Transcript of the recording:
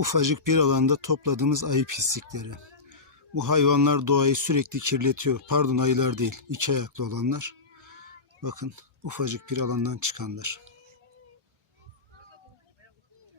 Ufacık bir alanda topladığımız ayı pislikleri. Bu hayvanlar doğayı sürekli kirletiyor. Pardon, ayılar değil, iki ayaklı olanlar. Bakın, ufacık bir alandan çıkanlar.